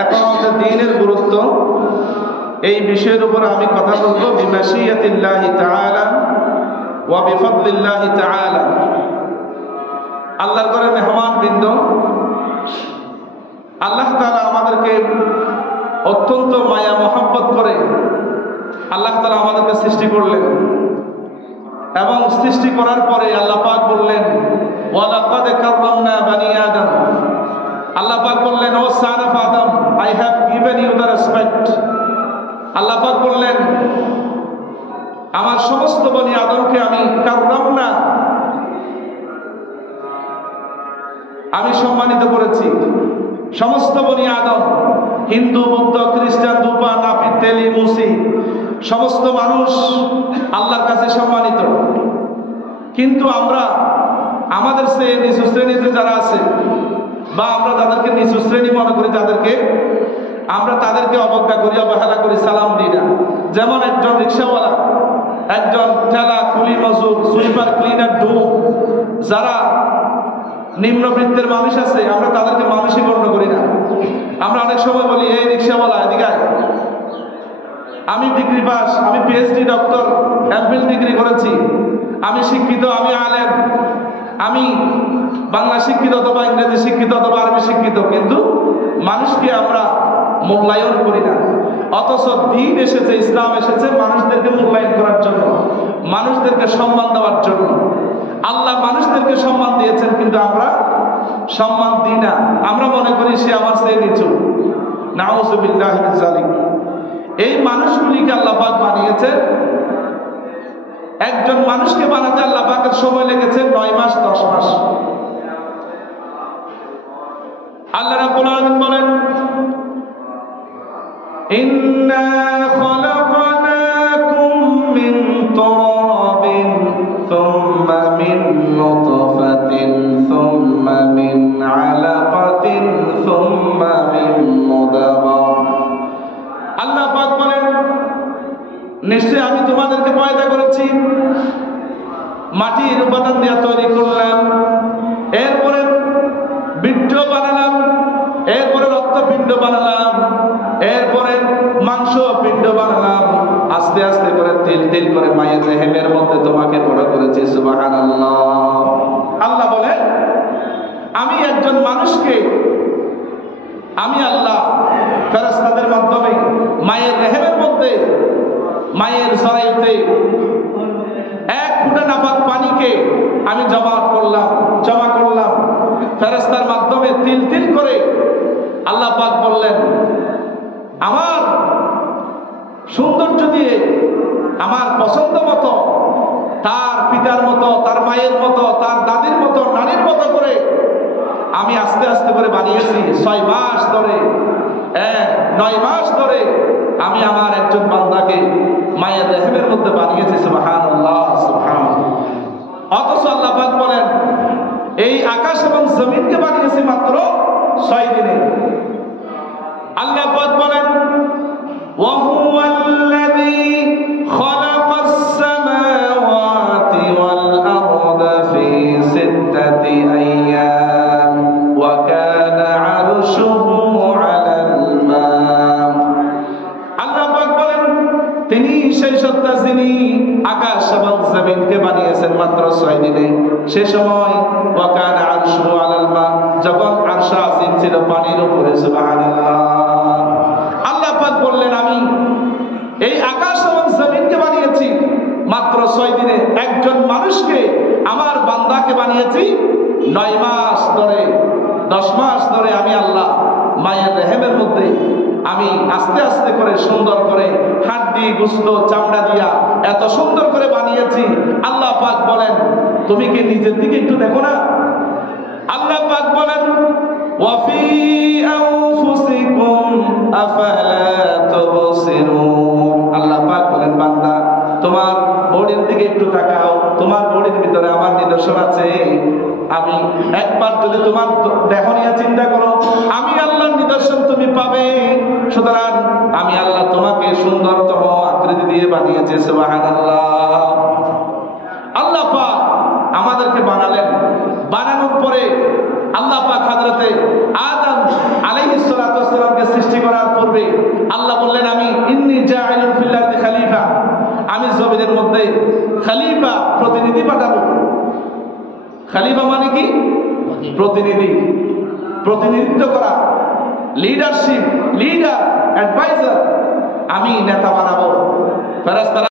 ইকামতে দ্বীনের গুরুত্ব, এই বিষয়ের উপর আমি কথা বলবো বিমাশিয়াতিল্লাহি তাআলা ওয়া বিফাদলিল্লাহি তাআলা। আল্লাহর ঘরে মেহমান বৃন্দ, আল্লাহ তাআলা আমাদেরকে অত্যন্ত মায়া মহব্বত করে আল্লাহ তাআলা আমাদেরকে সৃষ্টি করলেন, এবং সৃষ্টি করার পরে আল্লাহ পাক বললেন ওয়া লাকাদ কাররামনা বানি আদম। আল্লাহ পাক বললেন O son of Adam, I have given you the respect. আল্লাহ পাক বললেন আমার সমস্ত বনি আদমকে আমি কাররামনা, আমি সম্মানিত করেছি। সমস্ত বনি আদম, হিন্দু, বৌদ্ধ, খ্রিস্টান, দুপা, নাপিত, তেলি, মুসি, সমস্ত মানুষ আল্লাহর কাছে সম্মানিত। কিন্তু আমরা আমাদের চেয়ে নিচু শ্রেণীতে যারা আছে, বা আমরা যাদেরকে নিচু শ্রেণী মনে করি, যাদেরকে আমরা তাদেরকে অবজ্ঞা করি, অবহেলা করি, সালাম দিই না। যেমন একজন রিক্সাওয়ালা, একজন ঠেলা কুলি মজুর, সুইপার, ক্লিনার, ডুম, যারা নিম্নবৃত্তের মানুষ আছে, আমরা তাদেরকে মানুষই গণ্য করি না। আমরা অনেক সময় বলি এই রিক্সাওয়ালা এদিকে আয়, আমি ডিগ্রি পাস, আমি পিএইচডি, ডক্টর, এমফিল ডিগ্রি করেছি, আমি শিক্ষিত, আমি আলেম, আমি বাংলা শিক্ষিত অথবা ইংরেজি শিক্ষিত অথবা আরবি শিক্ষিত, কিন্তু মানুষকে আমরা মূল্যায়ন করি না। অথচ দ্বীন এসেছে, ইসলাম এসেছে মানুষদেরকে মূল্যায়ন করার জন্য, মানুষদেরকে সম্মান দেওয়ার জন্য। আল্লাহ মানুষদেরকে সম্মান দিয়েছেন, কিন্তু আমরা সম্মান দিই না। আমরা মনে করি সে আমার চেয়ে নিচু। নাউযুবিল্লাহি মিন যালিক। এই মানুষগুলিকে আল্লাহ পাক বানিয়েছেন, একজন মানুষকে বানাতে আল্লাহ পাকের সময় লেগেছে 9 মাস 10 মাস। আল্লাহ রাব্বুল আলামিন বলেন ইন্না খালাকনাকুম মিন তুরাবিন সুম্মা মিন নুতফাতিন সুম্মা মিন আলাকাতিন সুম্মা মিন মুদাগাহ। আল্লাহ পাক বলেন নিশ্চয় আমি তোমাদেরকে পয়দা করেছি, মাটির উপাদান দিয়ে তৈরি করলাম, এরপরে বীর্য বানালাম, এরপরে রক্তপিণ্ড বানালাম, এরপরে মাংস পিণ্ড বানালাম, আস্তে আস্তে করে তিল তিল করে মায়ের রেহেমের মধ্যে তোমাকে বড় করেছি। সুবহানাল্লাহ। আল্লাহ বলেন আমি একজন মানুষকে, আমি আল্লাহ ফেরেশতাদের মাধ্যমে মায়ের রেহেমের মধ্যে, মায়ের জরায়ুতে 1 ফুটা নাপাক পানিকে আমি জমা করলাম ফেরেশতার মাধ্যমে তিল তিল করে। আল্লাহ পাক বললেন আমার সৌন্দর্য দিয়ে, আমার পছন্দ মতো, তার পিতার মতো, তার মায়ের মতো, তার দাদির মতো, নানির মতো করে আমি আস্তে আস্তে করে বানিয়েছি। 6 মাস ধরে, 9 মাস ধরে আমি আমার একজন বান্দাকে মায়ের রেহেমের মধ্যে বানিয়েছি। সুবহানাল্লাহ, সুবহানাল্লাহ। অথচ আল্লাহ পাক বলেন এই আকাশ এবং জমিনকে বানিয়েছি মাত্র 6 দিনে। আল্লাহ পাক বলেন ওয়া হুয়াল্লাযী খালাকাস সামাওয়াতি ওয়াল আরদা ফি 6 আইয়াম ওয়া কানা আরশুহু আলাল মা। আল্লাহ পাক বলেন তিনি সেই সত্তা যিনি আকাশ এবং জমিনকে বানিয়েছেন মাত্র 6 দিনে। সে সময় ওয়া কানা আরশুহু আলাল মা, যখন আরশ আজিম ছিল পানির উপরে। সুবহানাল্লাহ। আল্লাহ পাক বললেন আমি এই আকাশ এবং জমিনকে বানিয়েছি মাত্র 6 দিনে। একজন মানুষকে, আমার বান্দাকে বানিয়েছি 9 মাস ধরে, 10 মাস ধরে। আমি আল্লাহ মায়ের রেহেমের মধ্যে আমি আস্তে আস্তে করে সুন্দর করে হাড্ডি গোশত চামড়া দিয়া এত সুন্দর করে বানিয়েছি। আল্লাহ পাক বলেন তুমি কি নিজের দিকে একটু দেখো না? আল্লাহ পাক বলেন ওয়া ফি আনফুসিকুম আফালা তুবসিরুন। আল্লাহ পাক বলেন বান্দা তোমার বডির দিকে একটু তাকাও, তোমার বডির ভিতরে আমার নিদর্শন আছে। আমি একবার যদি তোমার দেহ নিয়ে চিন্তা করো, আমি আল্লাহর নিদর্শন তুমি পাবে। সুতরাং আমি আল্লাহ তোমাকে সুন্দরতম আকৃতি দিয়ে বানিয়েছি। সুবহানাল্লাহ। আল্লাহ পাক আমাদেরকে বানালেন, বানানোর পরে আল্লাহ পাক হযরতে আদম আলাইহিস সালাতু ওয়াস সালামকে সৃষ্টি জমিনের মধ্যে খলিফা প্রতিনিধি পাঠাবো। খলিফা মানে কি? প্রতিনিধি, প্রতিনিধিত্ব করা, লিডারশিপ, লিডার, অ্যাডভাইজার। আমি নেতা বানাবো। ফেরেশতারা